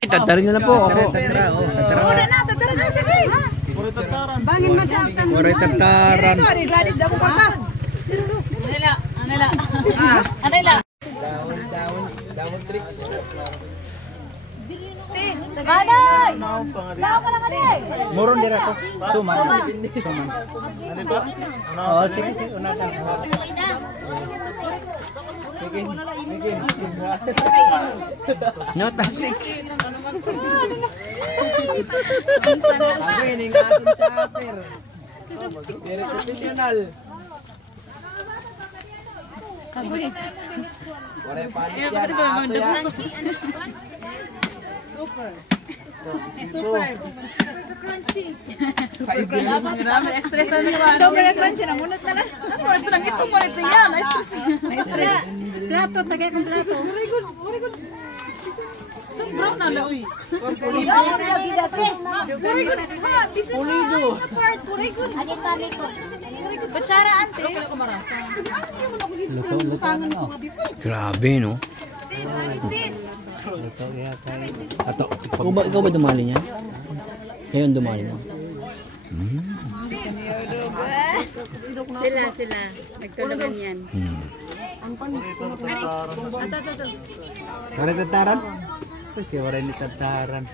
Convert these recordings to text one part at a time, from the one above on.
Tatarin na lang po ako. Tara na, sige. Bangin mo dyan. Pure tataran. Ito, ari Gladys, damo ka ka. Anela. Down tricks. Manay! Tao ka lang ali. Moron dira to. Suman. Ano ba? Oh, sige, unatan. No, tasik. Ako ini ngaton chopper. Very professional. Ore panik ya. Super. Crunchy. Marami stress na naman. Super crunchy na munot na lang. Ito lang ito mo ito yan. Na-stress. Plato, tagay kong plato. Very good. Sobrang na lang. Very good. Pulido. Very good. Kutsara, ante. Grabe, no? Ato, ikaw ba dumali niya? Kayo ang dumali niya? Sila. Nagtulungan yan. Pure tataran. Okay, wala ni tataran.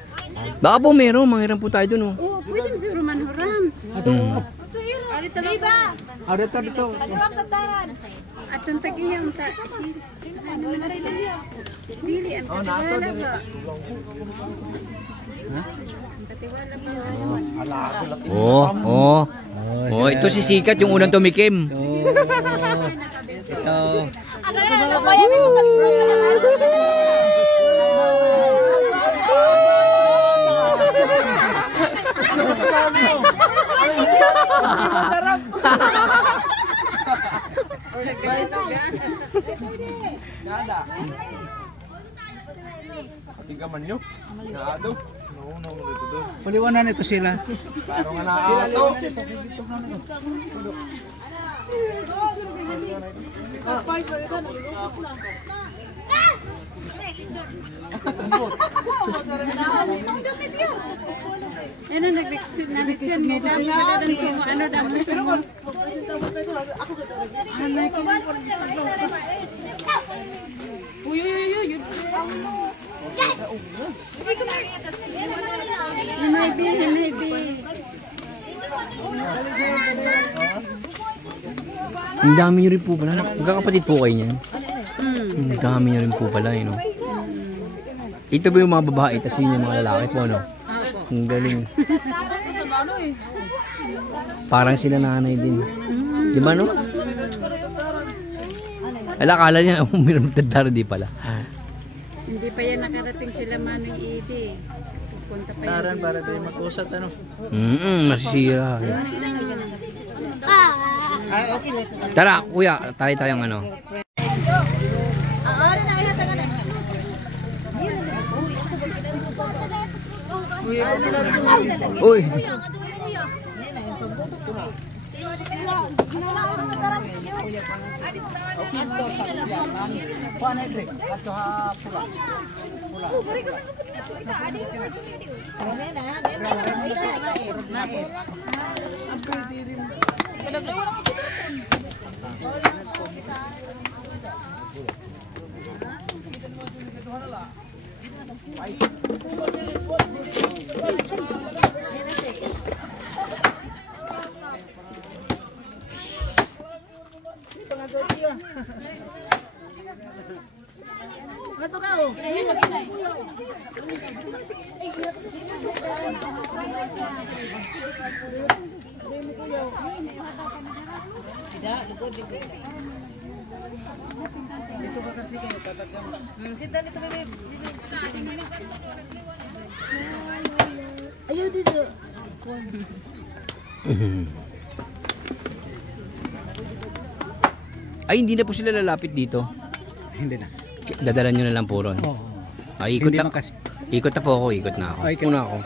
Baka po meron, manghiram po tayo dun, oh. Oh, pwede si Roman Huram. Ada dito. Atong tagiyang ta. Dili ang katiwala ba? Oh, ito si Sikat, yung unang tumikim. Ito. Nada. Tingka manyo. Naado. Paliwanan ito sila. Parang naado. Ano nag-reaction mo? Ano daw mo? Uy. Hinaybi. Ang dami nyo rin po pala. Magkakapatid po kayo niyan. Ang dami nyo rin po pala, you know. Ito ba yung mga babae, tas yun yung mga lalaki po, no? Ang galing. Parang sila nanay din. Di ba, no? Kala niya, umiram tadara, di pala. Hindi pa yan nakarating sila Manong Edi. Pupunta pa Taran para tayo mag-usat ano. Masisira. Tara, kuya, tayong ano. Uy. Ato ka oh. Dito ka kasi kayo tatagam. Sinta dito bebe. Ayaw dito. Ay, hindi na po sila lalapit dito. Hindi na. Dadalan nyo na lang po ron. Ay, ikot na. Ikot na po ako, ikot na ako. Una ako.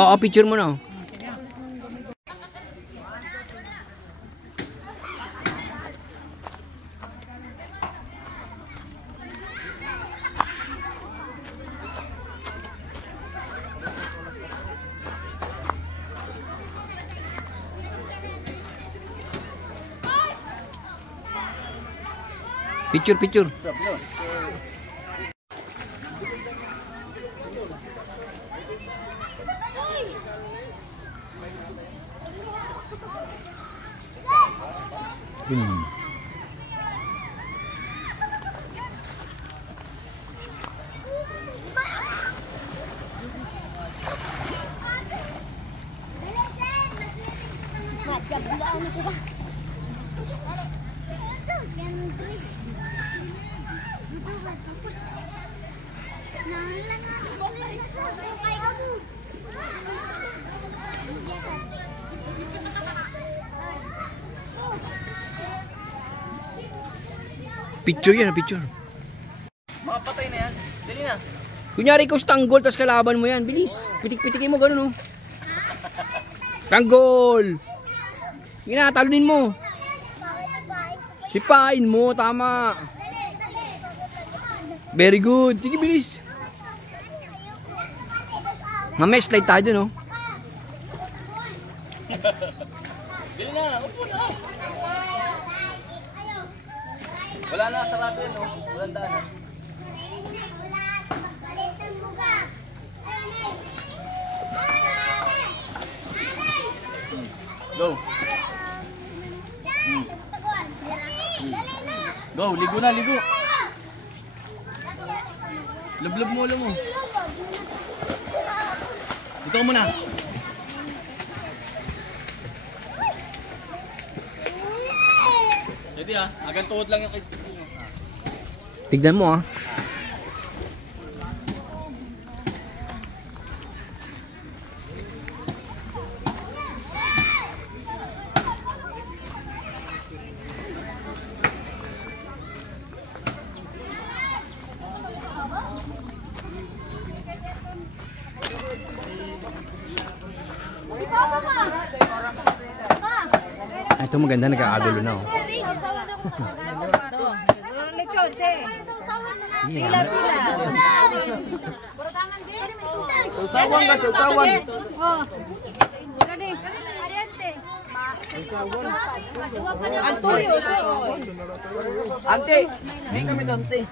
Oo, picture mo na. Picture, picture. Picture yan, picture. Makapatay na yan. Dali na. Kunyari ikaw sa tanggol, tapos kalaban mo yan. Bilis. Pitik-pitikin mo, ganun, oh. Tanggol! Sige na, talunin mo. Sipain mo, tama. Very good. Sige, bilis. Mamaya, slide tayo dun, oh. Dali na. Upo na. Wala na, sarado yan, no? Walang daanan. Go. Go, ligo na, ligo. Lublub mo, ulo mo. Dito ka muna. Jadi agad tuhod lang yung Tignan mo, ah. Ito maganda, nagkakagulo na, oh. Lechon, si. Tila. Usawan ka, usawan. Oh. Ang tuyo, si. Ante, hindi kami doon, ante.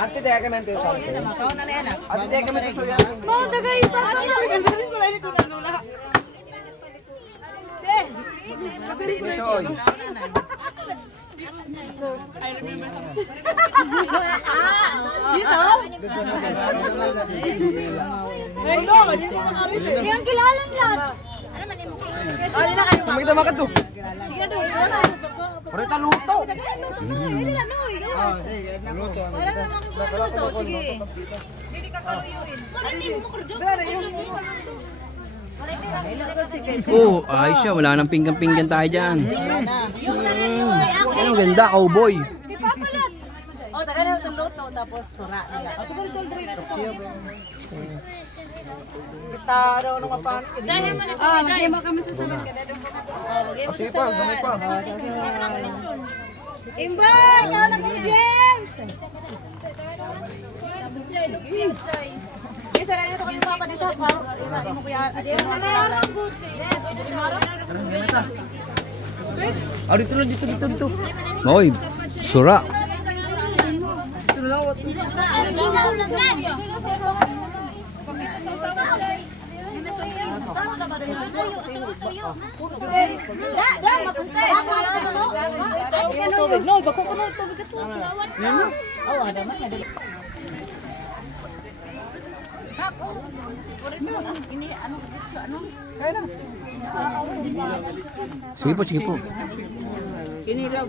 Ante, daya kami ante. Makaw na yan, ah. Ante, daya kami ante. Mau tagay pa. Kasarin ko lang kung ano lahat. Kasarin ko lang. Yang kilala lahat. Ano man imo? Ano na kayo? Magda makan to. Sige do. Oreta luto. Luto mo. Ini na noy. Luto. Para naman luto. Sige. Dili ka karuyuin. Ano mo kurdo? Bara yung. Oh, ay siya. Wala nang pinggan-pinggan tayo dyan. Ano ganda, cowboy. Oh, taga na itong luto. Tapos sura nila. Oh, tuloy rin na ito. Kita daw nung mapanit. Dahil mo nito, dahil mo kami sa saman ka. Oh, bagay mo sa saman. Imbay! Kaya na kami, James! Isa na nito kami papa ni Sap. Hindi mo kuya. Ah, dito. Oy, sura. No, bako ko no tubig ito. Oh, ada man ada. Ini ano ano? Sige po. Kinilaw.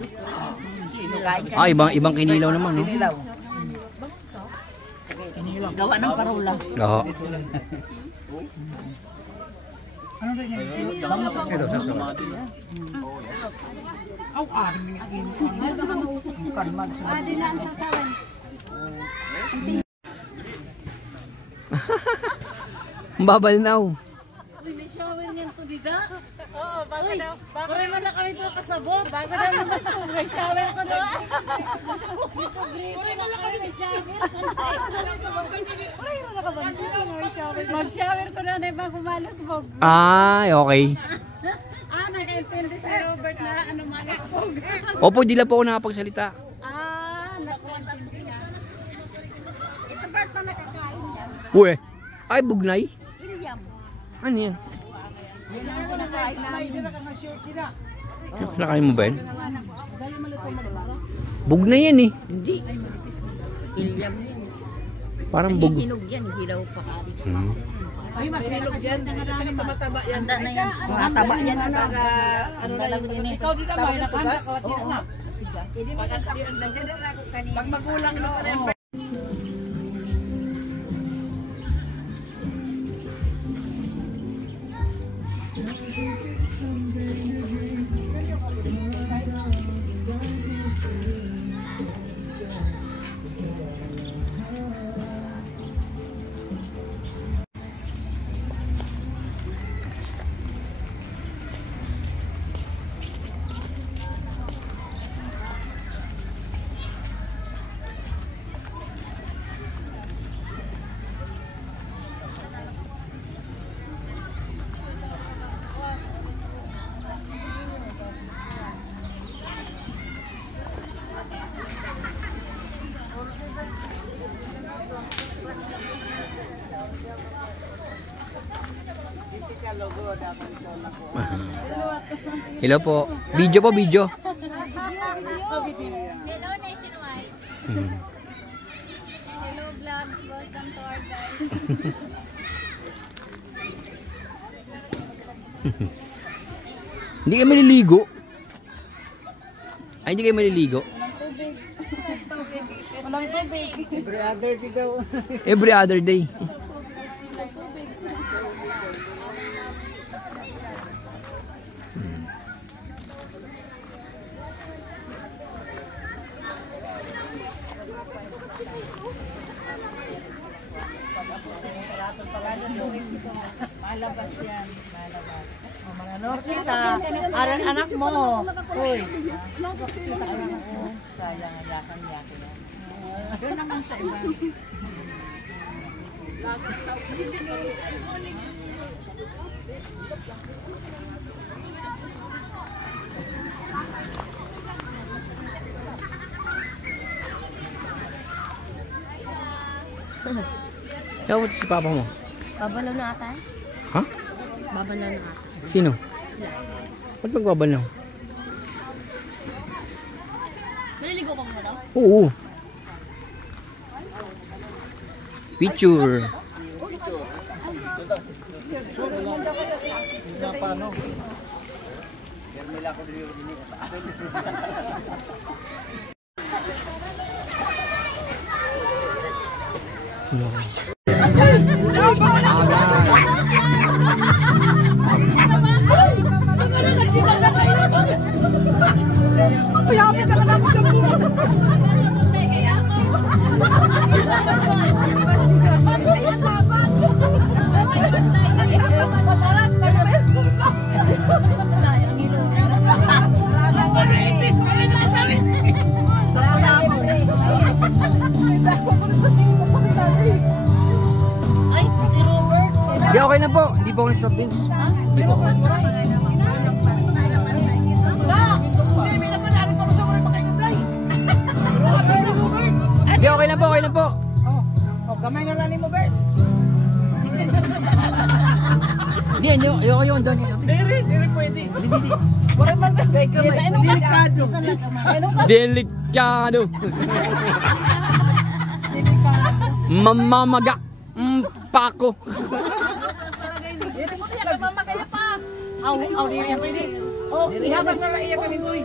Ah, ibang kinilaw naman, no? Gawa ng parola. Oo. Babalnaw. May shower nga ito dida. Oo, bago daw. Bago naman na kami ito kasabot. Bago daw naman may shower ko na. Puri na lang kami may shower. Puri na lang kami may shower. Mag-shower ko na bago malas mo. Ay, okay. Nakaintindi si Robert. Robert na ano man ako. Opo, di lang po ako nakapagsalita. Nakuha. Ito Bert na nakakain yan. Uwe. Ay, bugnay. Ilyam. Ano yan? Yan ang kinakain namin. Kinakain mo ba yan? Dahil malito magbara. Bugnay yan eh. Hindi. Ilyam yan. Parang bug... Hinog yan. Hilaw pa kari. Ay, matilog yan. Tsaka taba-taba yan. Handa na yan. Mga taba yan. Ano na lang din eh. Ikaw din naman, nakahanda ka. Pag magulang na ka rin. Hello po. Video po, video. Hello, Nationwide. Hello, vlogs. Welcome to our guys. Hindi kayo maliligo. Ay, hindi kayo maliligo. Walang tubig. Every other day daw. Every other day. Malabas yan. Malabas. Ano kita? Anak mo. Uy. Kita anak mo. Sayang, yakan-yakan yan. Doon naman sa iba. Ikaw, si papa mo? Babalaw na ata? Ha? Babalaw na ata. Sino? Ba't magbabalaw? Maliligo pa mo na daw? Oo. Picture. Paano? Ay, si Robert. Hindi, okay na po. Hindi po ako ng short drinks. Hindi po ako. Hindi, okay na po, okay na po. Oh, kamay na lang ni mo, Bert. Hindi, ayoko yung doon. Hindi pwede. Wala man na. Delikado. Delikado. Mamamaga. Pako. Aw, dili pwede. Oh, ihabag na lang iya kami tuy.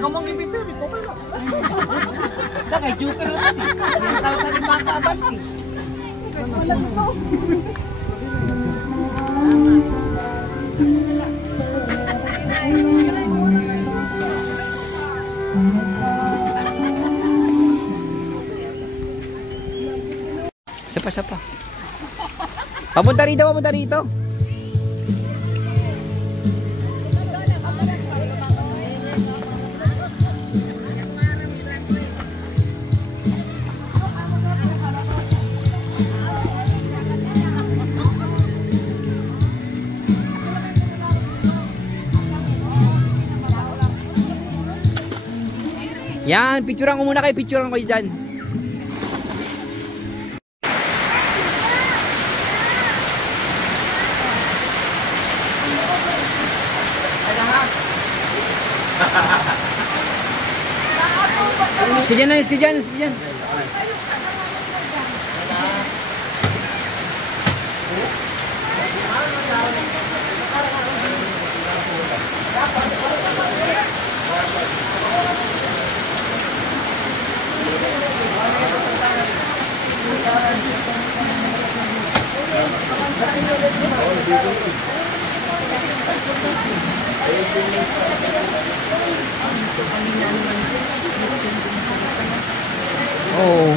Ikaw mong ipipili. Okay lang. Kay joker lang. Taw ta ni bata ba ni? Wala to. Sapa. Papunta rito, papunta rito. Yan, picturean ko muna kayo. Picturean ko kayo dyan. Iska dyan na, iska dyan, iska dyan. Oh.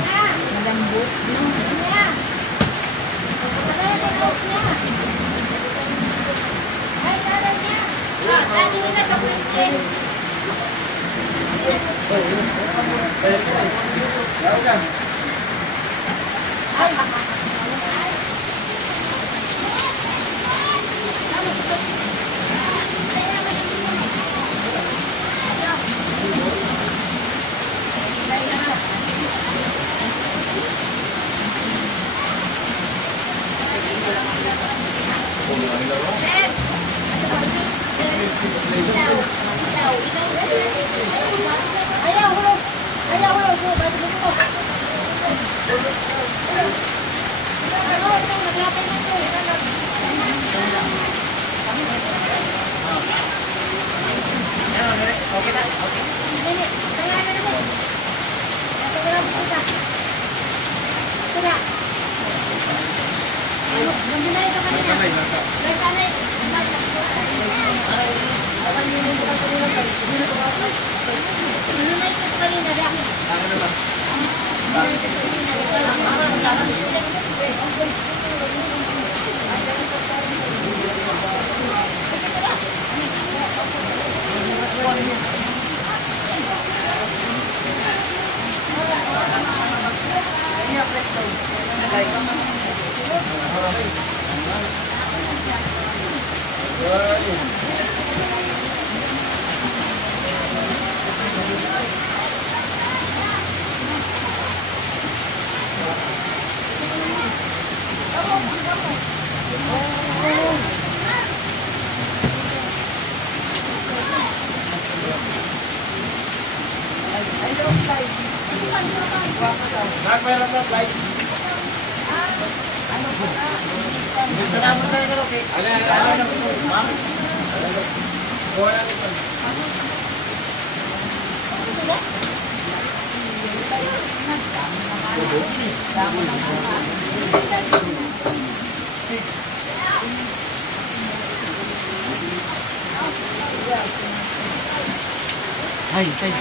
Ay, ay.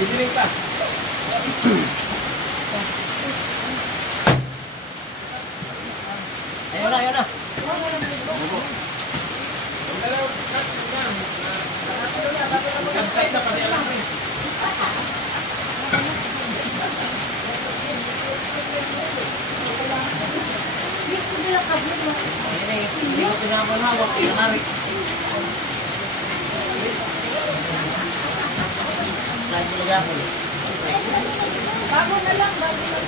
Didiling ka. Ayun na, ayun na. Hindi ko pinakamahawak. Pinakari. Bago na lang, bago na lang.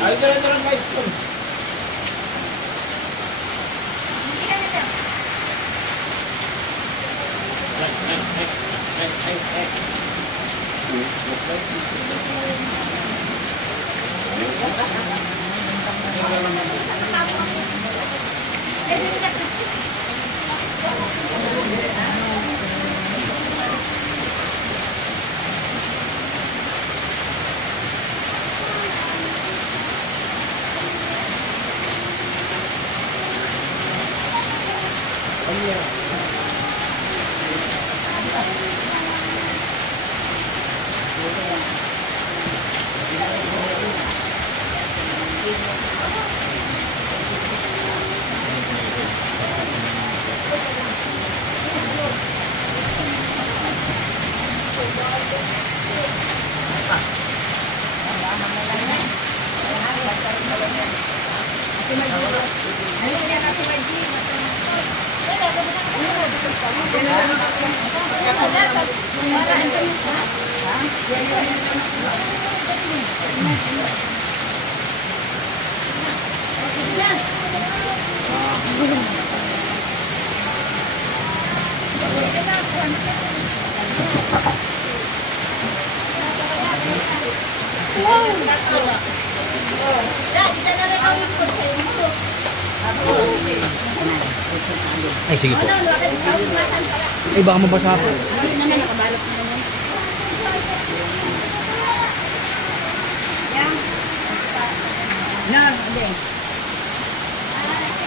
Ay, ito lang mais ko. Ay, sige po. Ay, baka mabasa po.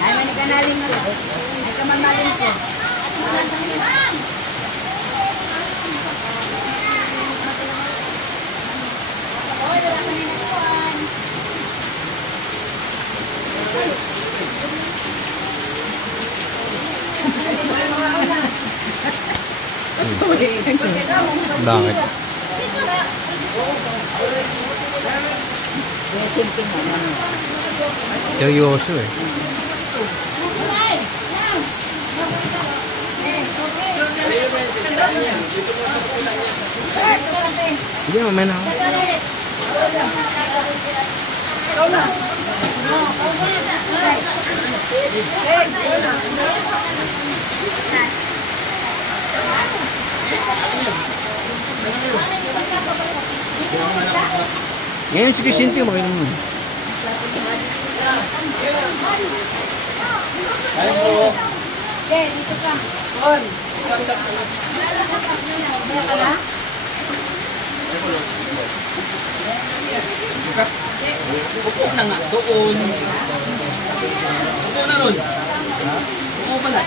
Ay, manikanalin mo. Ay, kamamalin ko. Bakit? Seryoso eh. Hindi, mamaya na ako. Ngayon, sige, Cynthia, makinig mo. Dito ka. Upo na nga, doon. Upo na ron. Upo pala.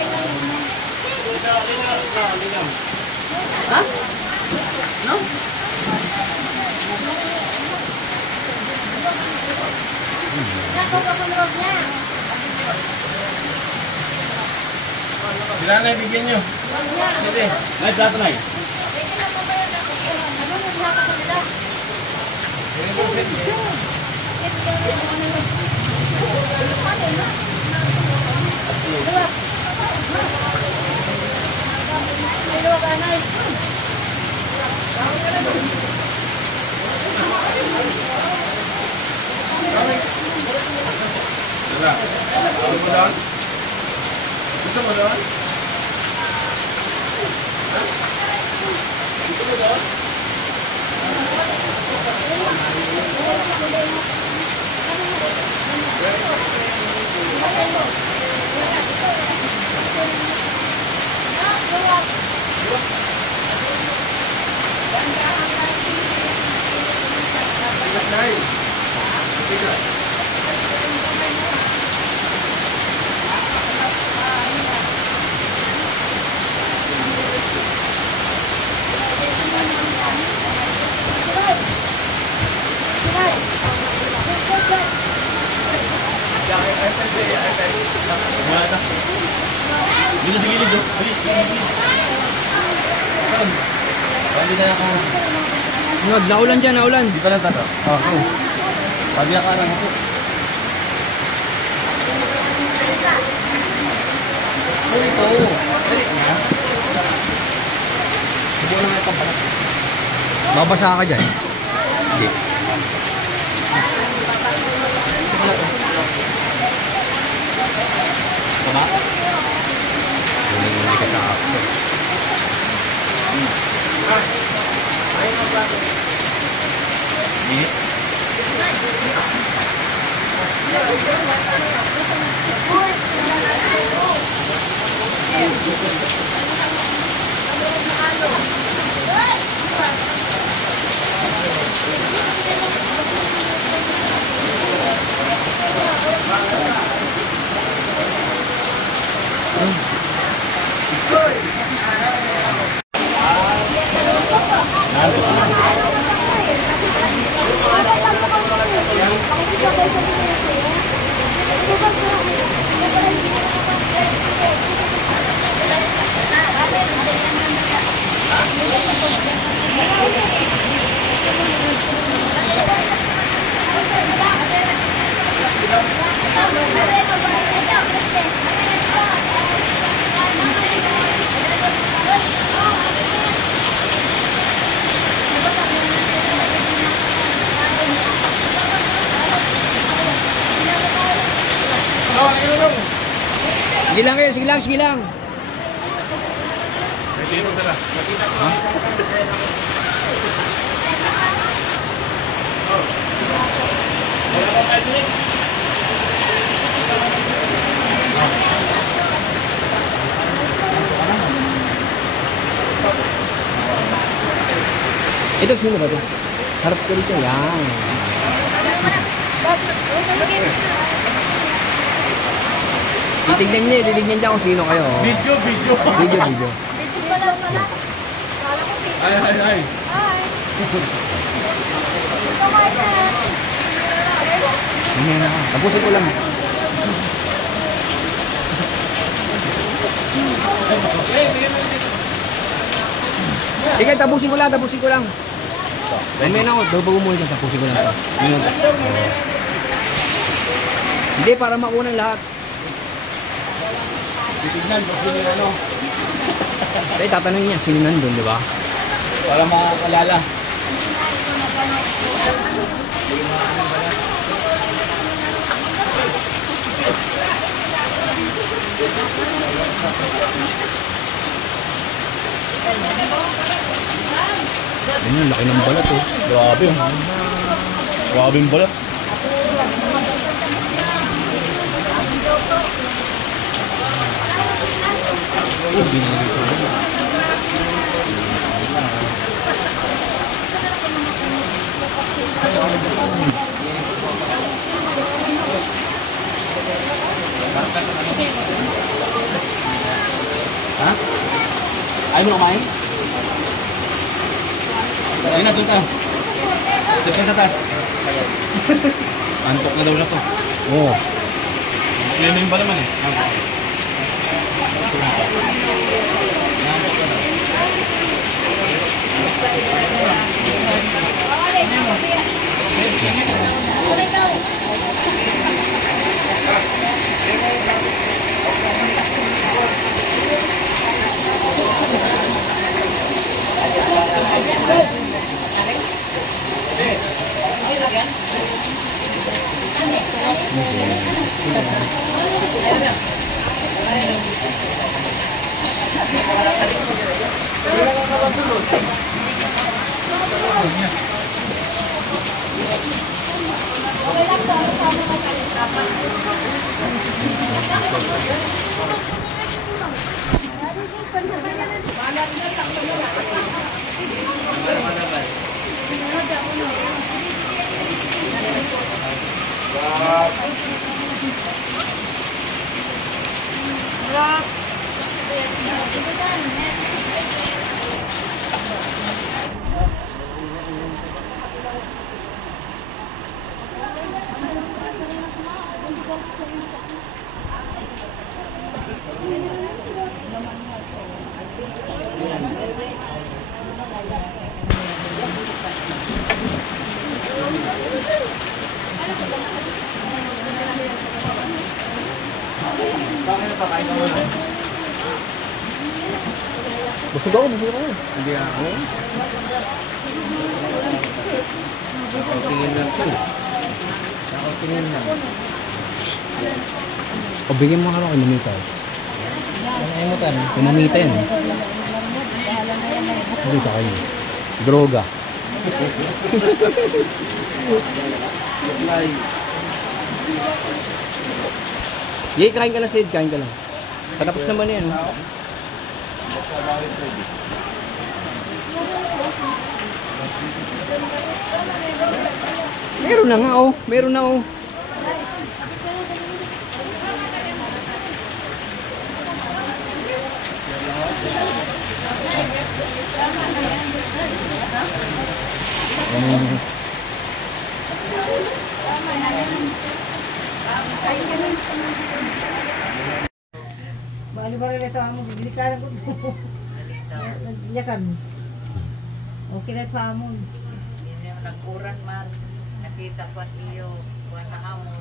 Ha? No? Bila na ibigyan nyo. Sige. Ay, plato na eh. Wala. Gusto mo doon? Gusto mo doon? Gusto mo doon? Bigas na rin. Bigas. Dito sa gilid, oh. Bilis, bilis. Hindi na nakaharap. Naulan dyan, naulan. Di pa lang tato. Oo. Pag nakaharap ako. Ito. Dali na. Subukan lang itong pala. Babasa ka dyan. Hindi. Tama? Hindi ka sa ako. Minit. Thank you. Sige lang kayo, sige lang, sige lang. May tiro tara. Ito, sino ba ito? Harap ko dito, yan. Titignan niyo, titignan niya kung sino kayo. Video. Video. Ay. Ayan na, tapusin ko lang. Sige, tapusin ko lang. Mamaya na ako, bago mo ito, tapusin ko lang. Hindi, para makuha ng lahat. Titignan kung sino yung ano. Kaya tatanungin niya, sino nandun, di ba? Para makakalala. Ayun, laki ng balat oh. Grabe. Grabe yung balat. Binigay ko. Ha? Ayaw mo kumain? Ayun na, doon tayo. Sip sa taas. Antok na daw na to. Oo. Ngayon ba naman eh? Antok. Busog ako. Hindi ako. Tingin lang ito. Tingin lang. O, bigyan mo ako kay Mamita. Ano mo tayo? Kay Mamita yan. Hindi sa kanya. Droga. Yay, kain ka lang, Sid. Kain ka lang. Patapos naman yan. Meron na nga, oh. Meron na, oh. Bali ba rin ito amo, bibili ka na po. Yakan. Okay na ito amo. Hindi mo nagkurang man. Nakita pa iyo. Kuha na hamon.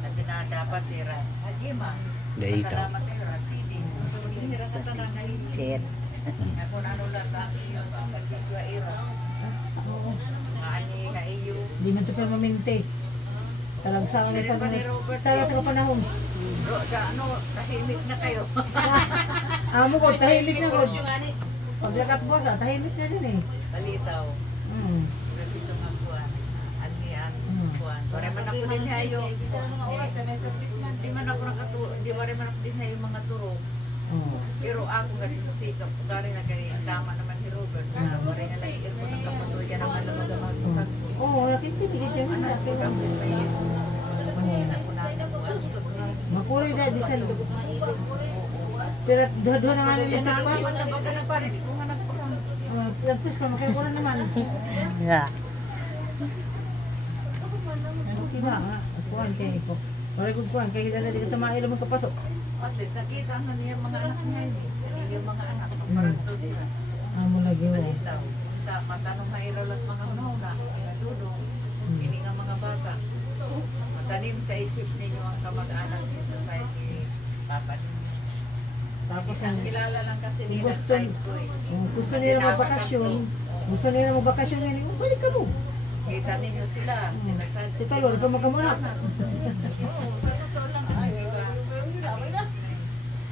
Na pinadapat tira. Haji ma. Dahita. Salamat tira. Sidi. Hindi tira sa tanang na iyo. Chet. Ako na nula ang iyo sa pagkiswa ira. Maani ka iyo. Di man ito permanente. Talang sa ano sa panahon. Sa ano, tahimik na kayo. Amo ko, tahimik na ko. Paglakat mo sa, tahimik na din eh. Palitaw. Nandito nga kuwan. Anian, kuwan. Pare man ako din hayo. Di man ako nakaturo, di man ako din hayo mga turo. Pero ako galing sa tikap, gari na gari, tama naman ni Robert. Pare nga lang ko ng kapasuya ng alam-alam. Oo, nakikitigit yan. Anak ko kami pa yun. Makulay dahil bisan. Pero dua-dua na nga nila yung Ako na baga nagparis ko nga nagkurang. Lapis ka, makikura naman. Yeah. Diba nga, kuhan kayo ko. Wala kong kuhan, kaya kita dito tumailo mong kapasok. At least nakita na niya mga anak niya yun. Yung mga anak, parang to diba. Amo lagi mo. Malitaw. Matanong mairaw lang mga una-una. Dudong. Ini nga mga bata. Matanim sa isip ninyo ang kamag-anak niyo sa side ni Papa ninyo. Tapos Ang kilala lang kasi nila Gusto- side ko eh. gusto nila magbakasyon. Gusto nila magbakasyon ngayon. Balik ka mo. Kita ninyo sila. Sila side. Tito, lolo ka magkamuna. Sa totoo lang kasi diba.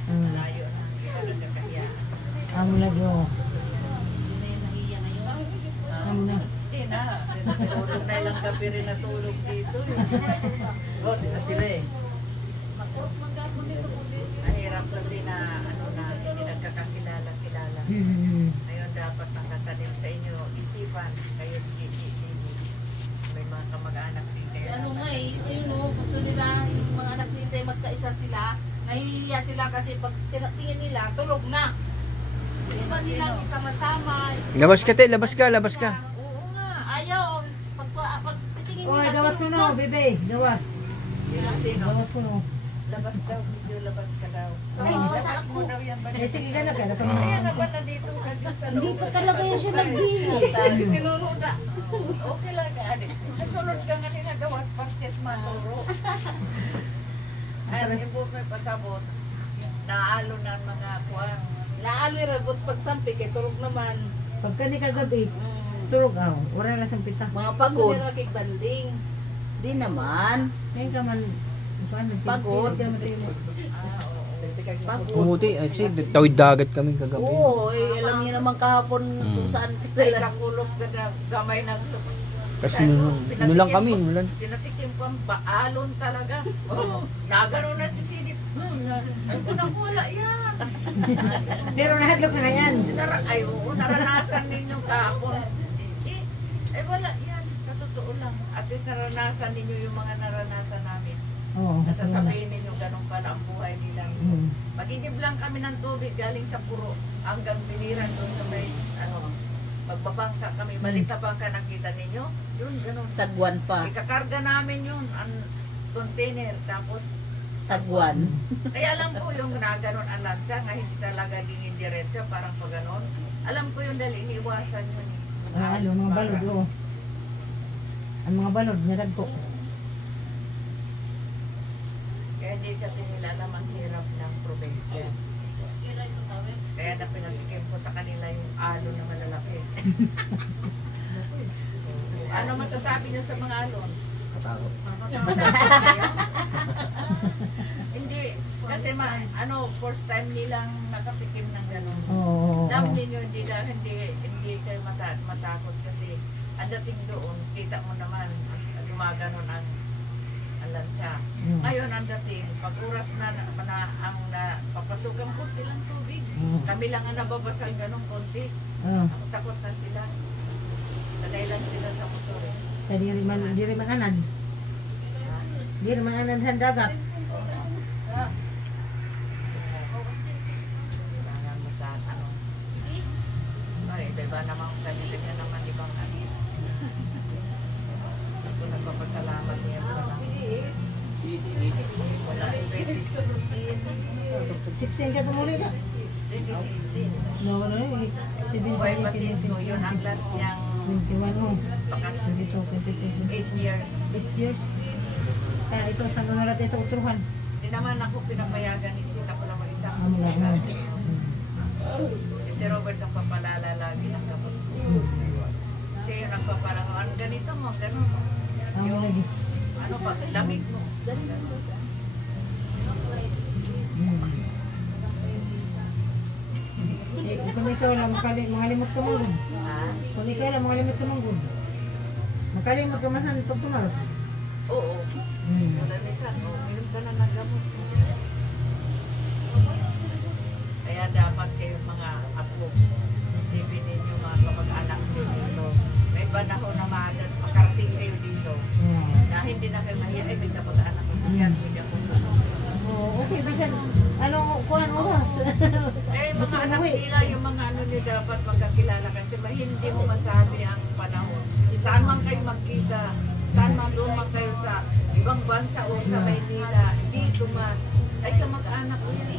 Malayo na. Kita nagkakahiya. Amo lagi mo. Amo na. Hindi na. Tulog na ilang gabi rin natulog dito eh. Sila eh. Mahirap kasi na ano na hindi nagkakakilala-kilala. Ngayon dapat nakatanim sa inyo isipan kayo sige. May mga kamag-anak din kayo. Ano nga eh, yun o, gusto nila yung mga anak nila magkaisa sila. Nahihiya sila kasi pag tinatingin nila, tulog na. Gusto ba nilang isama-sama? Labas ka, te. Labas ka. Oo nga, ayaw. Pag titingin Oy, nila, gawas ko tulog no, na. bebe. Gawas. Sino? Gawas ko no. Labas daw, video labas ka daw. Ay, basta Labas mo ako. daw yan ba? Eh, sige ka na. Kaya Kaya na ba nandito ka dun sa loob? Hindi pa talaga yan siya nag-iis. Tinuro na. Okay lang ka, adik. Nasunod ka nga nila gawas basket maturo. Ay, ibut may pasabot. Naalo na ang mga kuwang. Naaloy rabot pagsampi, kay turog naman. Pagka ni kagabi, turog ako. Wala na sa pita. Mga pagod. Gusto nila kigbanding. Di naman. Ngayon ka man. Pagod. Pumuti. Ay, tawid dagat kami kagabi. Oo, eh, alam niyo naman kahapon kung saan Ay, sila. kakulog ka na gamay ng Kasi ano lang kami. Mulan. Tinatikim ko ang baalon talaga. Oh, nagano na si Sidip. Ay, wala yan. Pero nahadlok na yan. Ay, oo, naranasan ninyo kahapon. Ay, wala yan. Katotoo lang. At least naranasan ninyo yung mga naranasan namin. Oo. Nasasabihin ninyo ganun pala ang buhay nila. Magigib lang kami ng tubig galing sa puro hanggang biliran doon sa may, ano, magbabangka kami. Malita bangka nakita ninyo? Yun, ganun. Sagwan pa. Ikakarga namin yun, ang container. Tapos, Sagwan. kaya alam ko yung ginaganon ang lansya, nga hindi talaga dingin diretso, parang pag ganon. Alam ko yung dali, iniwasan yun. Ano, mga balod. Oo. Ang mga balod, niragko. Kaya hindi kasi nila alam ang hirap ng probinsya. Kaya na pinatikim ko sa kanila yung alon na malalaki. Ano masasabi niyo sa mga alon? Katakot. Hindi, kasi first time nilang nakatikim ng gano'n. Oo. Alam ninyo, hindi kayo matakot kasi ang dating doon, kita mo naman, gumaganon ang lansya. Ngayon ang dating, pag oras na ang papasukan konti lang tubig. Kami lang ang nababasang ganong konti. Takot na sila. Sanay lang sila sa motor. Kaya di rin man anad. Di rin man anad sa dagat. Kailangan mo sa ano. Ay, iba naman kanya naman ibang ano. Ako nagpapasalamat niya po na. Wala, 2016. 16 ka tumuli ka? 2016. No, ano eh. Buhay Pasismo, yun ang last niyang 21 mo. bakasyon. 22, 8 years. 8 years. Kaya ito sa mga natin ito utruhan. Hindi naman ako pinapayagan ni Chita ko lang mag-isa. Wala na. Si Robert ang papalala lagi ng gamot. Siya yung nagpapalala. Ano ganito mo, ganun mo. Lagi. Ano pa, lamig mo. Kung ikaw lang, makalimot ka mong Kung ikaw lang, makalimot ka mong makalimot ka man pag tumaro. Oo. Wala ni San. Minum ka na ng gamot. Kaya dapat kayo mga apo, isipin ninyo mga kapag-anak dito. May panahon na makarating kayo dito. Na hindi na kayo mahiya. May kapag-anak ko yan. Okay, bisan, kuhan oras? Mga anak nila, yung mga nila dapat magkakilala kasi hindi mo masabi ang panahon. Saan man kayo magkita, saan man doon man kayo sa ibang bansa o sa Maynila, dito man, ay kamag-anak ko yan.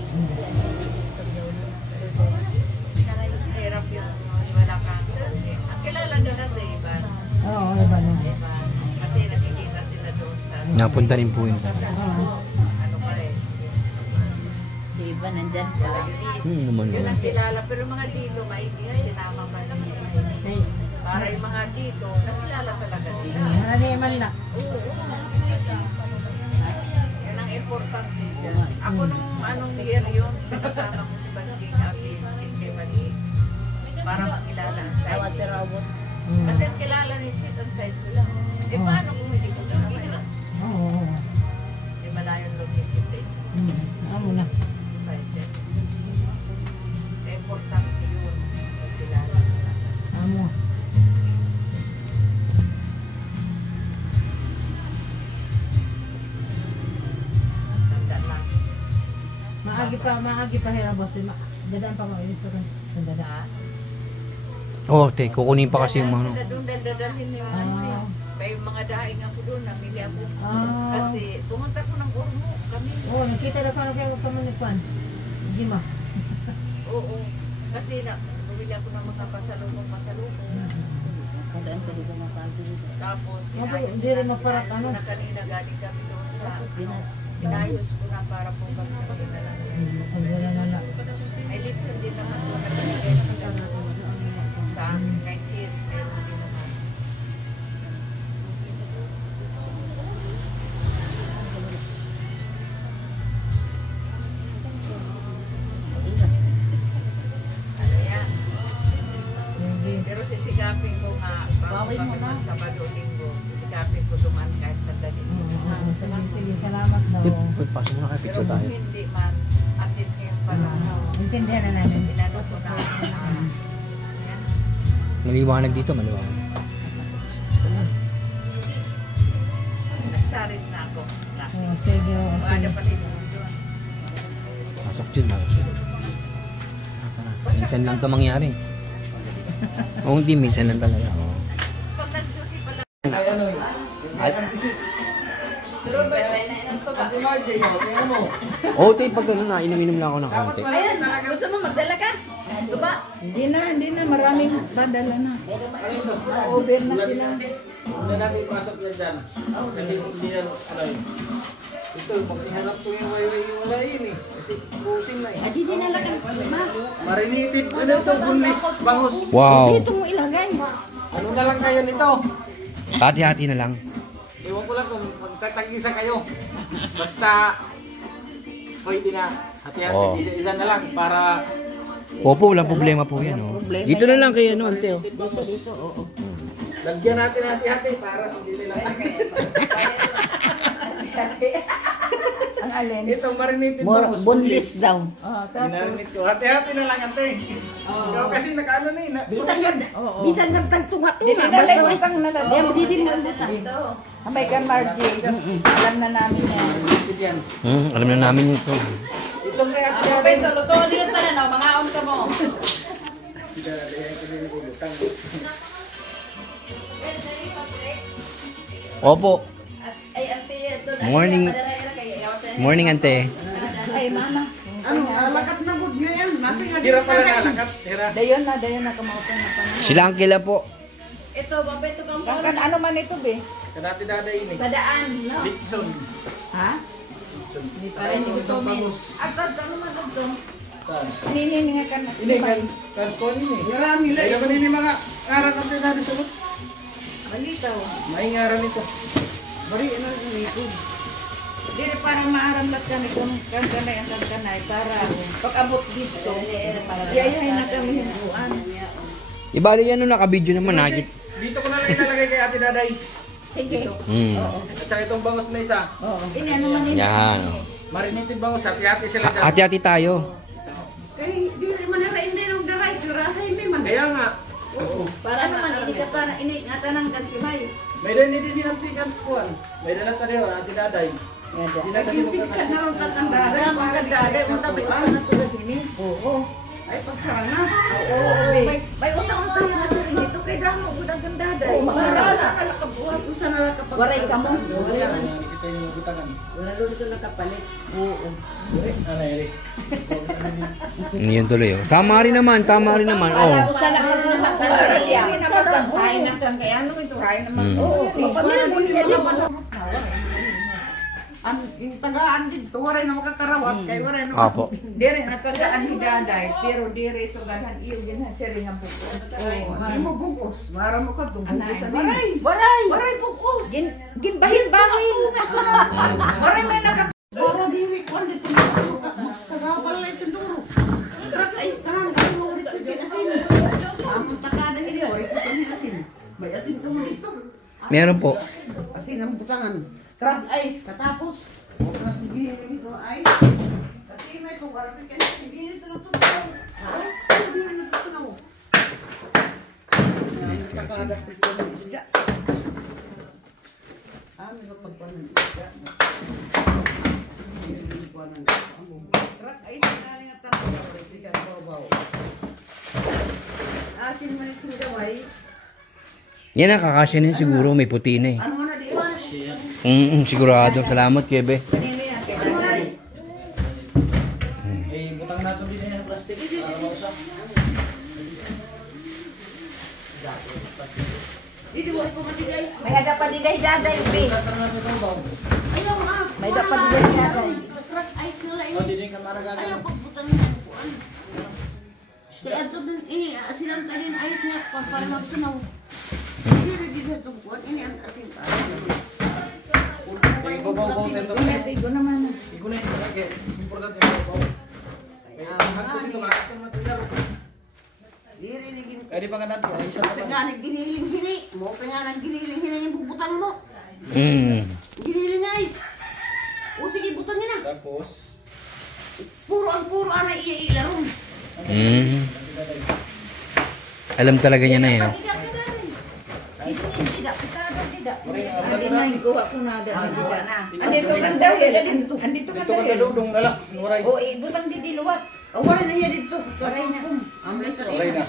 Hirap yung wala kang. Ang kilala nila sa Iban. Oo, Iban. Kasi nakikita sila doon sa... Napunta rin po yun. Ano pa rin. Si Iba nandyan pa. Naman Yun yun. ang kilala, pero mga dito, maintindihan, sinama man naman. Para yung mga dito, nakilala talaga nila. Marami man lang. Yan ang importante dyan. Ako nung anong year yun, kasama ko si Banking, si Chit Bani, para makilala ang side. Kasi ang kilala ni Chit ang side ko lang. Eh paano kung hindi ko siya naman? Oo. Di malayon loob ni Chit eh. Amo na. Side din. Importante yun. Kilala. Amo. Maagi pa hira boss. Dadaan pa mo ito kan dadaan. Oh, te, kukunin pa kasi yung mga... Sila doon dahil dadalhin nila. May mga daing ako doon, namili ako. Kasi pumunta ko ng Ormo kami. Oo, nakita na paano kayo pamanikuan. Jima. Oo. Kasi bumili ako ng mga pasalubong. Tapos, Hindi rin maparat ano. na kanina galing kami doon sa... Inayos ko na para bukas na kanina lang. Ay, litson din naman ko nakalagay sa amin kay Chit. Meron din naman. Ano yan? Pero sisigapin ko nga, bago kami Sabado Linggo, sisigapin ko dumaan kahit sandali. Sige, salamat daw. Pasok mo na kayo, Pero picture kung tayo. hindi man, at least ngayon pa lang, Intindihan na namin. inano ko na, yan. Maliwanag dito, maliwanag. Nagsarit na ako. Sige, Wala pa rin doon. Pasok dyan, pasok dyan. Minsan lang ito mangyari. O hindi, minsan lang talaga. Oo. Pag nag-duty pala, Ay. Oh, te, pag gano'n na, inom lang ako ng konti. Gusto mo magdala ka? Ito ba? Hindi na. Maraming padala na. Over na sila. Hindi natin pasok yan dyan. Kasi hindi yan, ano yun. Ito, pag ihanap ko yung wala yun eh. Kasi busing na eh. Adi din nalakan. Marinated ko na ito, bunlis, bangus. Wow. Ito mo ilagay. Ano na lang kayo nito? Hati-hati na lang. Iwan ko lang kung magtatag-isa kayo. Basta, pwede na. Hati-hati, Oh. isa-isa na lang para... Opo, walang problema po yan. Oh. Dito na lang kayo, ano, ante. Oh. Dito, oo. Lagyan natin hati-hati para hindi nila... Ang alin? Ito, marinated bangus. Bunlis daw. Minarinate ko. Hati-hati na lang, ante. Ikaw kasi nakaano na eh. Bisan nagtagtunga to. Dito na lang utang na lang. Hindi mo sa ito. Amay ka, Margie. Alam na namin yan. Yan. Alam na namin yun to. Itong kaya hati-hati. Luto ulit na na. Mga on ka mo. Opo. Ay, ante, ito. Morning. Morning, ante. Ay, mama. Ano, lakat na good ngayon. Hira pala na, lakat. Hira. Dayon na kamautan na pa. Sila ang kila po. Ito, babay ito kang Kan ano man ito, be? Kadati dada ini. sa daan. No? Dixon. Ha? Hindi pa rin ito min. Agad, ano man ito? Ninin nga ka na. Ini kan ko ini. Ngaran nila. Ay naman ini mga ngaran ng tinari sulod. Malitaw. May ngaran ito. Bari ano ito. Dili para maaramdat ka ni kung kanay ang kanay para pag abot dito. Yayahin na kami hinduan. Ibali yan nung naka-video naman nakit. Dito ko na lang ilalagay kay Ate Daday. Sige. At saka itong bangus na isa. Ini ano man ini. Yan. Marinated bangus. Hati-hati sila dyan. Hati-hati tayo. Kay dili man na hindi nung daray surahay may man. Kaya nga. Para naman ini ka pa ini ngatanan kan si May. May din hindi dinantikan kuwan. May dalang tayo, Ate Daday. Naging-tingkat na ron kang daray. Para daray mo tabi ko na sugad ini. Oo. Ay pagsaranga. Oo. May usang tayo na sa rin ito kay damo gud ang daday. Magara ka nakabuhat usa na lang kapag waray ka mo. Kita yung butangan. Wala luto na kapalit. Oo. Ano Eric? Yan tuloy oh. Tama rin naman. Oh. Usa lang magbuhat ka rin. Hindi na pagbahay na kan kay ano ito hay naman. Oo. Pamilya mo niya yung tagaan dito, wala na makakarawat kay wala na. Apo. Dire na tagaan ni Daday, pero dire sugadhan iyo din ha siri nga buko. Di mo bugos, mara mo ka bugos sa Waray bugos. Ginbahin-bahin. Waray may naka Para diwi kon dito sa gawal ito duro. Trak ay tanan ko dito din asin. Among takada ini ori ko din asin. May asin ko dito. Meron po. Asin ang butangan. Crab ice, katapos. Huwag na bigyan ko ice. Kasi may kung karapit ka na, hindi nito na ito. Hindi nito na ito. Nakakadapit ko ng isda. May kapagpan ng isda. Hindi ko ng crab ice, na rin at tanong. Bigyan ko babaw. Asin man ito gaway. Yan ang kakasya niya siguro. May puti na eh. Ano nga na di ba? Sigurado. Salamat, Kebe. Butang natin din yung plastic. Para mausap. May hada pa din dahil daday, Bi. Ayaw nga. May hada pa din dahil daday. Ice nila O, di din ka maragagan. Ayaw pagbutan ng kuan. Kaya ato din ini silang tarin ayos nga para magsunaw. Hindi rin dito kuan ini ang ating Ibabaw nito. Igo naman. Igo na yung lagi. Importante yung ibabaw. Dito makakasama natin laro. Kaya di pa nga natin. Ay, isa Kasi naman. nga nagginiling-hini. Mo pa nga nagginiling-hini yung bubutang mo. Mm. Giniling guys. O sige butangin na. Tapos. Puro ana iya ilarong. Mm. Alam talaga niya na yun. No? Hindi na ikuha ko na dahil na. Andito kan dahil. Andito kan Dito ka dahil. galudong na lang. Waray. O, ibutang di luwat. O, wala na yan dito. Waray na. Waray na.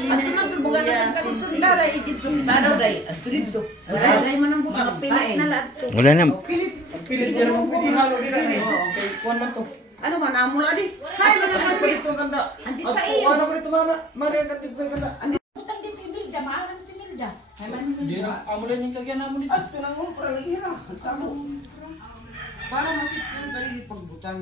At sumagbugan na ka dito. Daray dito. Tanaw day. At dito. Daray man ang butang. Pilit na lahat to. Wala na. Ang pilit niya naman pwede halo din na. Okay, kuhan man to. Ano man, amula di. Hay, Ano man pa dito ang ganda? Andito At pa iyo. ano pa dito mana? Maria katig pa yung ganda. Butang dito yung milda. Maalam dito yung milda. Hindi na. Amulan yung kagyan naman dito. At tunang mo, parang hira. Para makit yung dali pagbutang.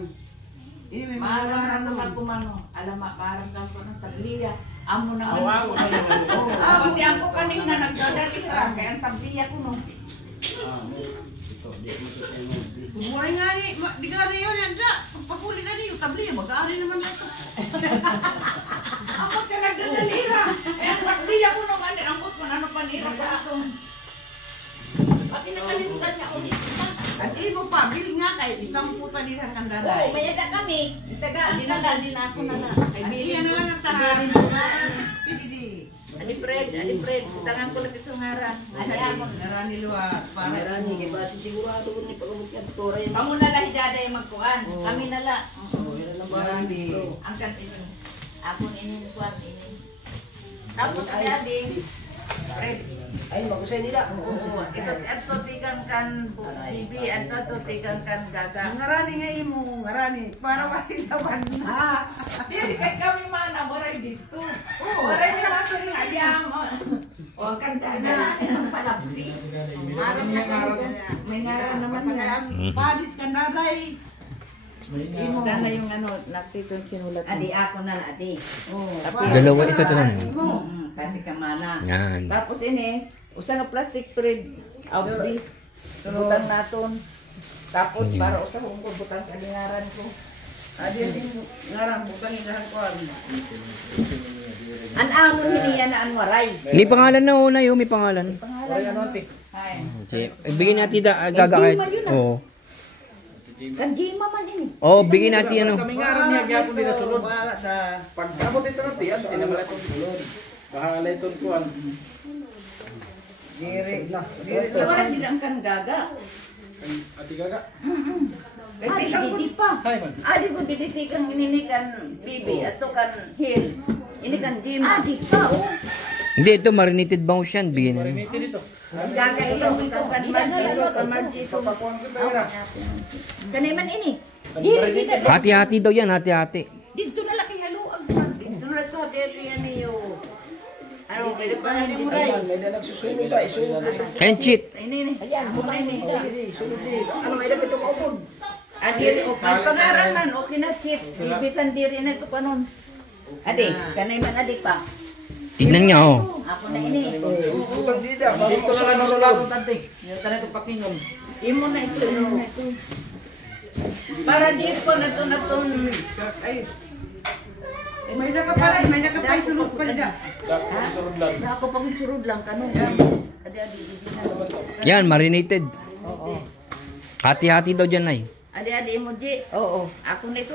Ini may mga Maalam naman. naman kumano. Alam maalam ka po ng tabliya. Amo na ang Awaw na naman. Pati ako kanina nagdadali ra. Kaya ang tabliya ko no. Mura nga ni, di ka rin yun yan da. Pagpapuli na niyo, tabliya, mag-aari naman ito. Ako ka nagdadali ra. Eh, ang tabliya ko naman, ang mo ano pa nila ka ito. At inakalimutan niya ulit. At ibo pa, bili nga kayo, itang puta din ang kandaray. Oo, may ada kami. Tagaan pala, din ako na na. Ay, Iyan na lang ang tararin. Pili. Ali Fred, tangan ko lang dito ngaran. Ano yan? Narani luwa. Para Marami, kaya basi sigurado ko ni pag-abot yan. Tora yan. Kamu na lang daday magkuan. Kami na lang. marami. Ang kan ini. Ako ini kuan ini. Tapos daddy. Fred. Ay, magusay nila. Ito tigang kan bibi, ito tigang kan gaga. Ngarani nga imo, ngarani. Para mahilawan na. Dili kay kami mana, maray dito. Maray na lang siya rin ayam. O, kan dada. Palapti. Maram na may ngaran naman na. Padis kan daday. Sana yung ano, naktitong sinulat mo. Adi ako na adi. Dalawa ito lang. Kasi kamana. Yan. Tapos ini, usa nga plastic thread. Abdi. Tunutan naton. Tapos para usahon ko butang kalingaran ko. Adi din ngarang butang inahan ko. An-ano niya na anwaray. May pangalan na una yun, may pangalan. Waray ano ante. Ay. Okay. Bigyan natin gaga kahit. Oo. Kanjima man ini. Oo, bigyan natin ano. Kami ngaran niya gyapon nila sulod. Wala sa Pag abot ito na tiyan, tinamala itong sulod. Bahala itong kuwan. wala din ang kan gaga. Ati gaga. Ay, di pa. Hay man. Adi ko diditi kang ini kan bibi ato kan hill. Ini kan jima. Adi pa oh. Hindi, ito marinated bangus yan. Bigyan na. Riniti dito. Ang gaga ito kan marji ito. Kanay man ini. Hati-hati daw yan, hati-hati. Dito na laki haluag. Dito na to dito yan niyo. Ano kaya pa ni mo ray? And cheat. Ini. Ayan, bumay ni. Ano may dapat itong upod? Adi, pangaran man, okay na chip. Bibisan diri na ito kanon. Adi, kanay man adi pa. Tignan niya, oh. Ako na ini. Dito sa lang nasulatong tante. Yung tanan itong pakingom. Imo na ito, imo na ito. Para di ko na ito na ito. May nakapay, sunod pa nila. Dako sa sulod lang. Ako pang surod lang, kanon. Adi, adi. Yan, marinated. Hati-hati daw dyan, ay. Adi, emoji. Oo. Ako na ito.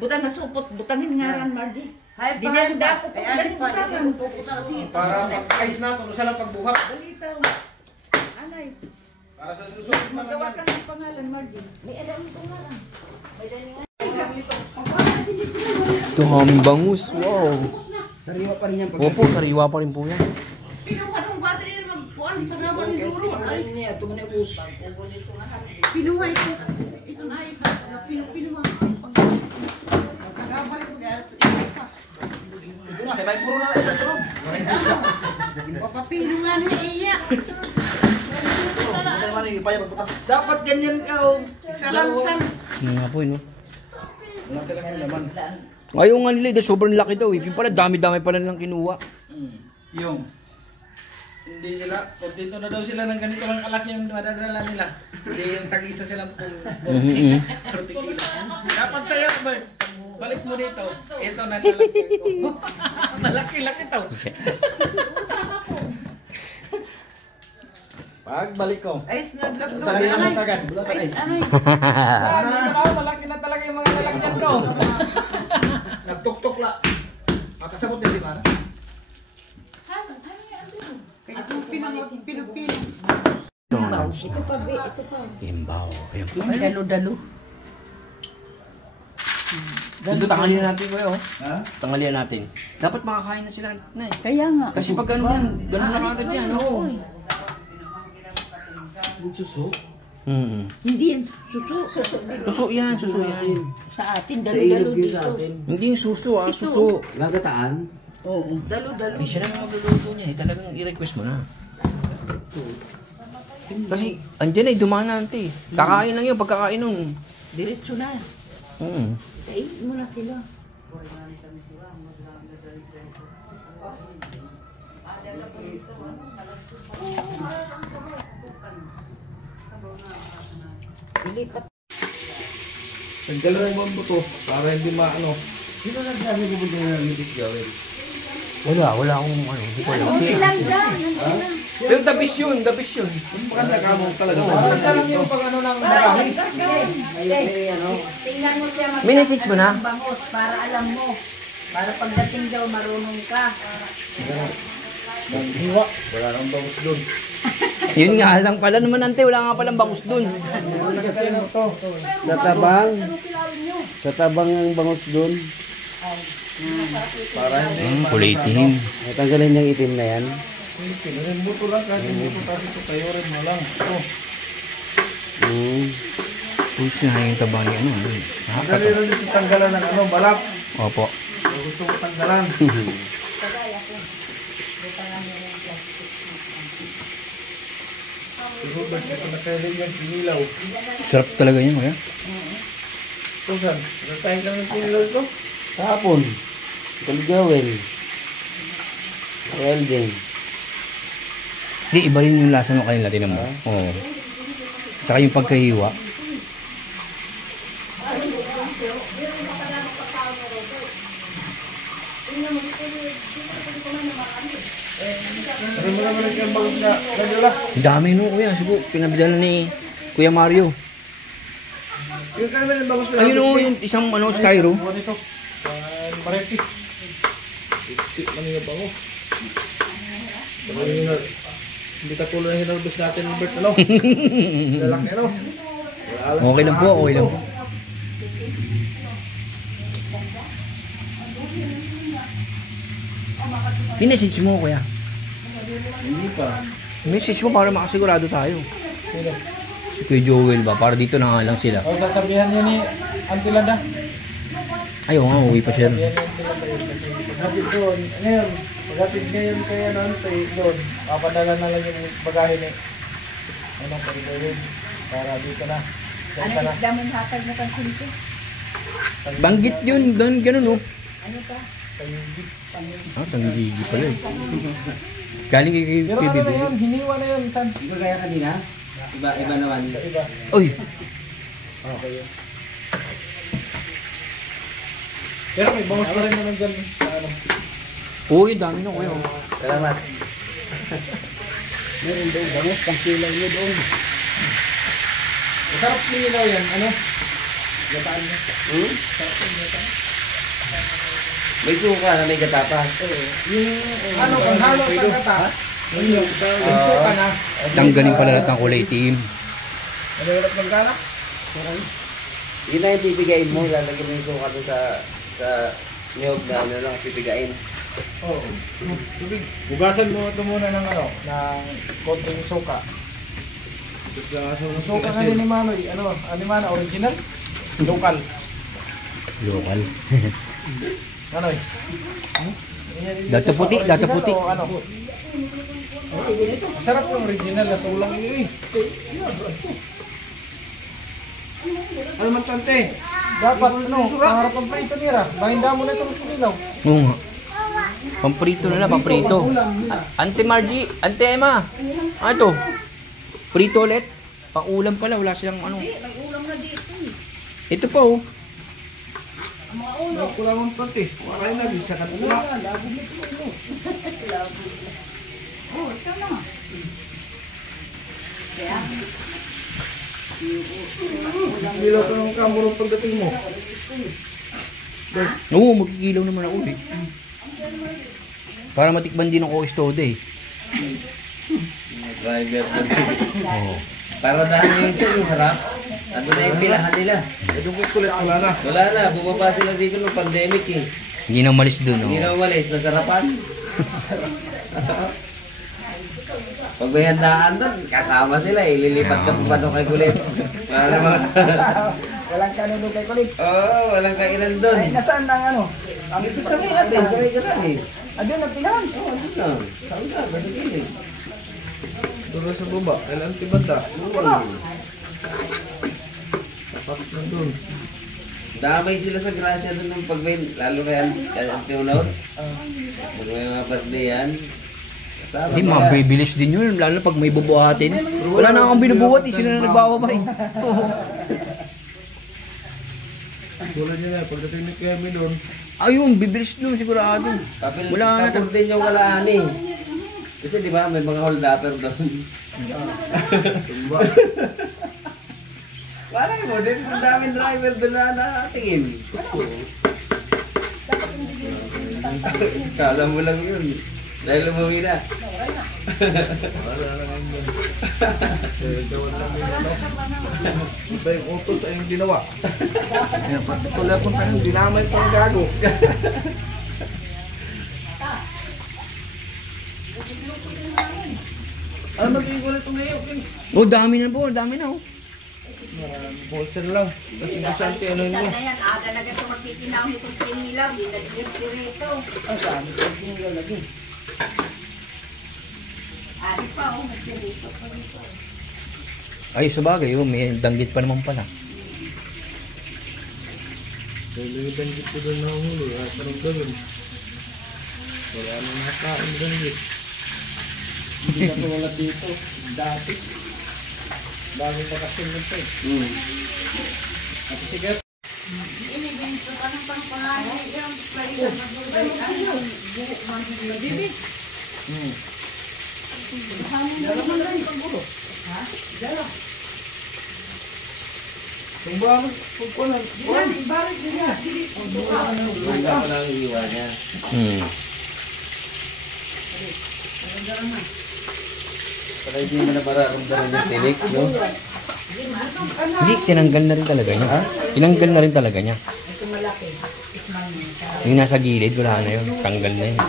Butang na supot, butangin ngaran, Margie. Di na yung dako po. Dali butangan. Para mag-ice na ito, lang pagbuhat. Balita. Anay. Para sa susunod na Magawa ka ng pangalan, Margie. May alam mo pangalan. May dali nga. Ito aming bangus. Wow. Sariwa pa rin yan. Opo, sariwa pa rin po yan. Pinuha ng battery na magkuhan sa gawa ni Duro. Ay, Niya, ito man yung bus. pinuha ito. Ito na ito. Pinuha. Pagkakabalik ko kaya ito pa. Ito na, kaya puro na isa sunod. Papapino nga ni Iya. Dapat ganyan ka. Oh. Kalansan. Nga po, no? Wala talaga yung laman. Ayaw nga nila, sobrang laki daw. Yung pala, dami-dami pala nilang kinuha. Yung hindi sila, kung dito na daw sila ng ganito lang kalaki yung madadala nila. Hindi yung tag-isa silang protikila. Dapat sa'yo, Bert. Balik mo dito. Ito na lalaki ko. Malaki-laki to. Pagbalik ko. Ay, sinadlag ko. Sabi naman agad. Ay, ano yun? Sabi ko na, malaki na talaga yung mga lalagyan ko. Nagtuktok la. Makasabot din si Mara. Kaya ito pinupino. Ito pa, be. Ito pa. Imbaw. Ayan po. Yung dalo-dalo. Ito, tangalian natin ko yun. Ha? Tangalian natin. Dapat makakain na sila. Na, Kaya nga. kasi pag ano yan, ganun na kagad yan. Oo. Suso. Hindi yan. Suso. Suso yan, suso yan. Sa atin, dalo-dalo dito. Hindi yung suso, suso. Gagataan. Oo. Dalo-dalo. Eh, siya naman magluluto niya. Talagang i-request mo na. Kasi, andyan ay dumaan na ante. Kakain lang yun, pagkakain nun. Diretso na. Kainin mo na sila. Ilipat. Nagdala mo ang buto para hindi maano. Sino nagsabi ko ba na nabis gawin? Wala akong ano, hindi ko alam. Silang dyan. Pero dabis yun. Mas maganda ka mo talaga. Masarap yung pag ano ng bahay. Tingnan mo siya May message mo na? bangos para alam mo. Para pagdating daw marunong ka. Wala nang bangus doon. Yun nga lang pala naman ante, wala nga palang bangus dun. Kasi ano to? Sa tabang ng bangus doon. Para hindi. Kulay itim. Natanggalin yung itim na yan. Pinurin buto lang kasi buto kasi ito tayo rin mo lang. Ito. Uy, sinahing tabang ni ano. Dali rin ito tanggalan ng ano, balak. Opo. Kung gusto mo tanggalan. Siguro ba ito nakailan yung pinilaw? Sarap talaga yun, kaya. Tusan, natayin lang yung pinilaw ito? Kahapon. Kaligawin. Welding. Di, iba rin yung lasa ng kanila, tinan mo. Oo. Saka yung pagkahiwa. Ano mo naman yung bagus na radyola? Ang dami no kuya. Siguro pinabidala ni Kuya Mario. Yung ka naman yung bagus na Ayun o, yung isang ano, styro. Buwan ito. Pareti. Iti man yung bango. Hindi katulad na hinarbos natin ng Bert, ano? Lalaki, ano? Okay lang po, okay lang po. I-message mo kuya. Hindi pa. Message mo para makasigurado tayo. Sino? Si Kuya Joel ba? Para dito na nga lang sila. O sasabihan niya ni Auntie Lada. Ayaw nga, uwi pa siya. Paghatid doon, ngayon, paghatid ngayon kaya nante doon, papadala na lang yung bagahe ni anong pagdawin para dito na. Sa isa na. isda mo hatag na pansinti? Banggit yun, ganun oh. Ano pa? Ah, tanggigi pala eh. Galing kay Pero ano na yun, hiniwa na yun. San? Iba kaya kanina? Iba naman. Iba. Uy, Okay yun. Pero may bangus pa rin naman dyan sa ano. uy, dami na kuya. Salamat. Meron doon, bangus, pang kilay nyo doon. Masarap nilaw yan, ano? Gataan mo. May suka na may gatapa. Ano, kung halo sa kata, yung suka na. Tanggalin pala lahat ng kulay team. Ano yung ng gana? Yun na yung pipigain mo, lalagyan mo yung suka doon sa niyog na ano lang pipigain. Oh. Bugasan mo ito muna ng ano, ng konting suka. Yung suka nga ni Manoy, ano Mana, original? Local. Local. Manoy. Data puti, data puti. O ano? Masarap yung original na sulang yun eh. Ano man tante? Dapat ano, pangarap ang prito nila. Mahinda mo na itong sumilaw. Oo nga. Pamprito na lang, pamprito. Ante Margie, Ante Emma. Ano ito? Prito ulit. Pang-ulam pala, wala silang ano. Nag-ulam na dito eh. Ito pa oh. Ang mga ulo. Kulangon tante. Wala kayo lagi sa kanila. Oh, ito na. Kaya, Nilaw ka ng kamuro pagdating mo. Oo, magkikilaw naman ako eh. Para matikman din ako istode eh. Driver doon. Para dahil yung harap. Ano na yung pilahan nila? Ito kulit, wala na. Wala na, bumaba sila dito ng pandemic eh. Hindi na umalis dun Hindi oh. na umalis, nasarapan. Pag may handaan doon, kasama sila eh. Lilipat ka pa doon kay Kulit. Para naman. Walang kanunod kay Kulit. Oo, walang kainan doon. Nasaan ang ano? Ang Ito sa may atin, sa may ganun eh. Adun ang pilahan. Oo, ano na. Sa gilid. Doon sa baba, kailan tibanda? Wala. Tapat na doon. Damay sila sa grasya doon ng pag may, lalo kaya ang tiunod. Pag may mga birthday yan. Kasama Hindi, sila. mabibilis din yun. Lalo na pag may bubuhatin. Wala na akong binubuhat eh. Sila na nagbababay. Tulad niya na, pagdating ni Kemi doon. Ayun, bibilis dun sigurado. Wala na. Tapos din yung walaan eh. Kasi di ba may mga holdater doon. Wala mo din, ang daming driver doon na nakatingin. Kala mo lang yun. Dahil umuwi na. Wala lang yun. Gawin lang yun, ano? Iba yung utos ay yung ginawa. Yan, patuloy akong tanong, dinamay pang gago. Ano magiging ulit itong ngayon? Oh, dami na po. Dami na oh. Bolser lang. Kasi masante ano Isa mo. na yan, aga na ganito magtitinaw nitong pinilaw, di nag-dirito. Ang saan? Hindi nyo lagi. Ari pa, oh, nag-dirito pa dito. Ay, sa bagay oh. May danggit pa naman pala. Dahil yung danggit ko doon nahuli. Parang gawin. Wala nang nakain danggit. Hindi na wala dito. Dati. Bago pa kasi nito eh. At sige. Para hindi mo na mararamdaman yung tinik, no? Hindi, tinanggal na rin talaga niya. Tinanggal na rin talaga niya. Yung nasa gilid, wala na yun. Tanggal na yun.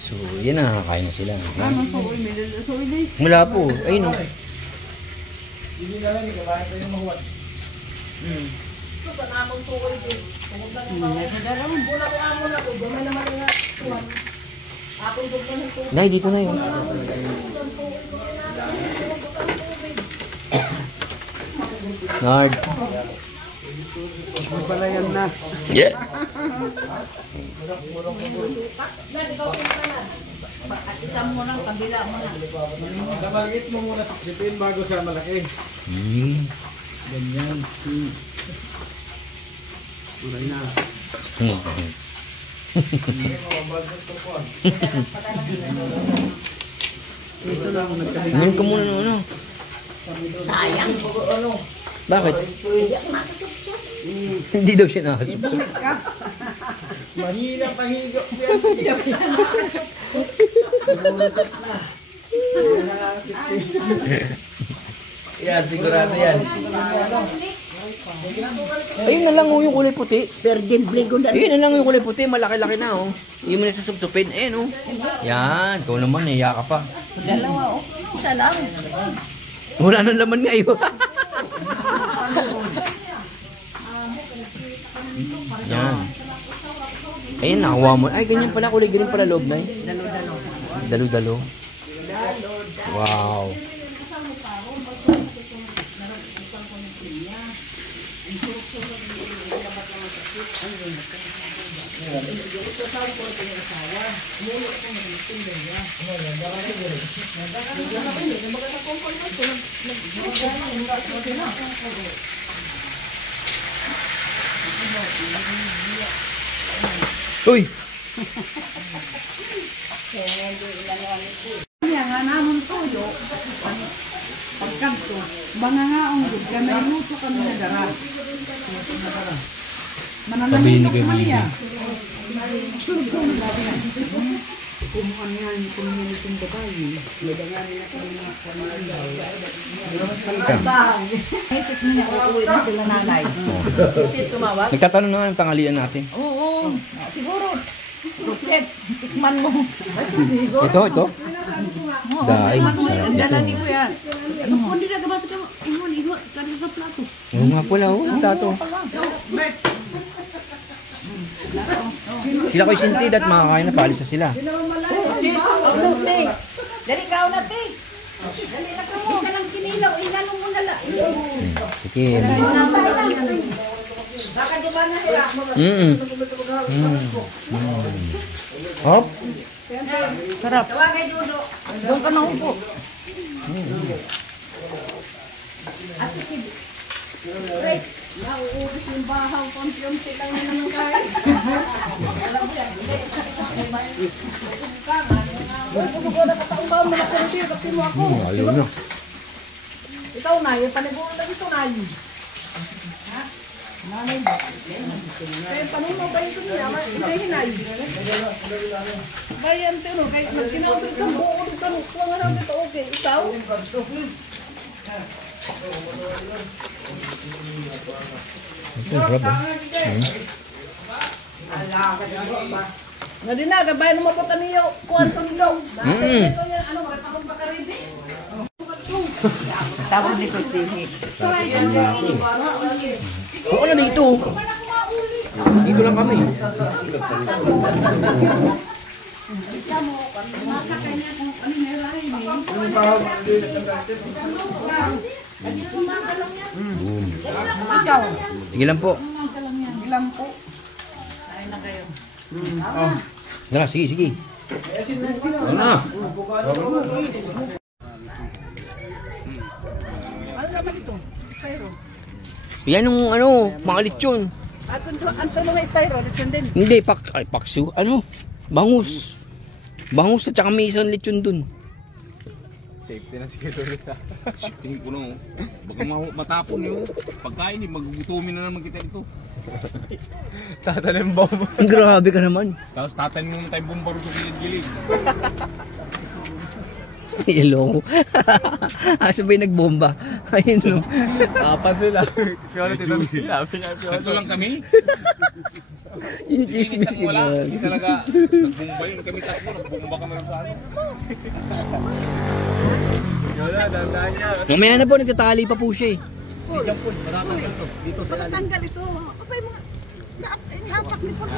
So, yan na, nakakain na sila. Wala po. Ayun o. Hindi na lang, ikabahin ko yung mahuwan. Nay, dito na yun. Nard. Palayan na. Yeah. Isang mo lang, kabila mo na. Maliit mo muna sa dipin bago siya malaki. Ganyan. Turay na. Ngayon ka muna ng ano. Sayang. Bakit? Hindi daw siya nakasupsup. Mahina pahigo yan. Yan, sigurado yan. Ayun na lang yung kulay puti. Virgin Bligo na. Ayun na lang yung kulay puti. Malaki-laki na oh. Hindi mo na susupsupin. Ayun oh. Yan. Ikaw naman, naiya ka pa. Dalawa, oh. Isa lang. Wala nang laman ngayon. Yan. Ayun, nakuha mo. Ay, ganyan pala. Kulay green pala loob na eh. Dalo-dalo. Wow. Uy! Kaya nga naman toyo, pagkanto, banga nga ang good, kaya may luto kami na dara. Pabili ni Gabi. Kumuhan nga yung community ng babae, nadanganin na kami ng pamalaw. Isip niya, uuwi na sila nanay. Hindi tumawag. Nagtatanong naman ang tanghalian natin. Oo, siguro. Chef, tikman mo. Siguro. Ito. Dahil. Dala ni Kuya. Hindi na gabas ka, iwan, kanina sa plato. Oo nga pala oh. Ang tato. Sila ko'y sintid at makakain na. Paalis na sila. Dali ka na, te. Dali na ka mo. Isa lang kinilaw, inanong mo na lang. Sige. Baka di ba nahirap mo? Hop. Sarap. Tawagay Dudo. Doon ka na upo. Ate si Straight. Nauubos yung bahaw, konti-unti lang naman ang kain. Ayaw na. Ikaw na, yung panigulo na ito na yun. Nanay ba? Kaya panong mo ba ito niya? Hinahinay. Kaya ang tino, kaya nagkinabit ng buo ng tanong. Kung nga namin ito, okay. Ikaw? Ito, grab eh. Nga din na, gabay nung mabutan niyo, kuhan sa nilong. Nasa ito niya, ano, marapakong bakaridi. Tawag ni Christine. Oo na dito. Dito lang kami. Sige lang po. lampo. Ayun na kayo. Tara, sige, sige. Ano na? Ano naman ito? Styro. Yan yung ano, mga lechon. Ang tulong na styro, lechon din. Hindi, paksu. Ano? Bangus. Bangus at saka may isang lechon dun. Safety na siguro ulit ha. Tingin ko na baka matapon yung pagkain magugutumin na naman kita ito. Tatanim bomba. Grabe ka naman. Tapos tatanim mo na tayong bombaro sa gilid-gilid. Hello. Sabay nagbomba. Ayun no. Kapan sila. Piolo tinanong sila. Ito lang kami. Inisismis Isang wala. ka. Hindi talaga. Nagbomba yun kami tatlo. Nagbomba kami sa ano. Yola, dandahan niya. Mamaya na po, nagtatali pa po siya eh. Diyan po, matatanggal to. Dito sa lalim. Matanggal ito. Kapay mga... Inihapak ni Pag.